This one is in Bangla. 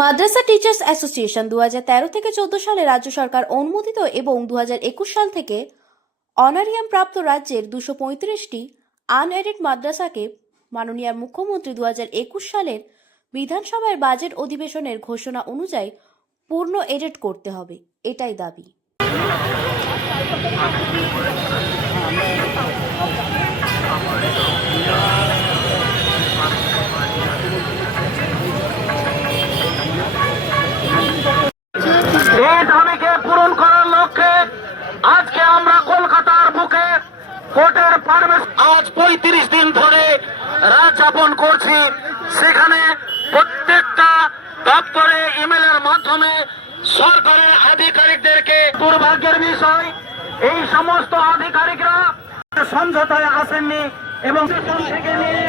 মাদ্রাসা টিচার্স অ্যাসোসিয়েশন 2013 থেকে 14 সালে রাজ্য সরকার অনুমোদিত এবং 2021 সাল থেকে অনারিয়াম প্রাপ্ত রাজ্যের 235টি আনএডেড মাদ্রাসাকে মাননীয় মুখ্যমন্ত্রী 2021 সালের বিধানসভার বাজেট অধিবেশনের ঘোষণা অনুযায়ী পূর্ণ এডেড করতে হবে, এটাই দাবি। এই দাবিকে পূরণ করার লক্ষ্যে আজকে আমরা কলকাতার বুকে কোর্টের পারমিশন আজ 35 দিন ধরে রাত যাপন করছি। সেখানে প্রত্যেকটা দপ্তরে ইমেলের মাধ্যমে সরকারের আধিকারিকদেরকে, দুর্ভাগ্যের বিষয় এই সমস্ত আধিকারিকরা সমঝোতায় আসেননি এবং সেখান থেকে নিয়ে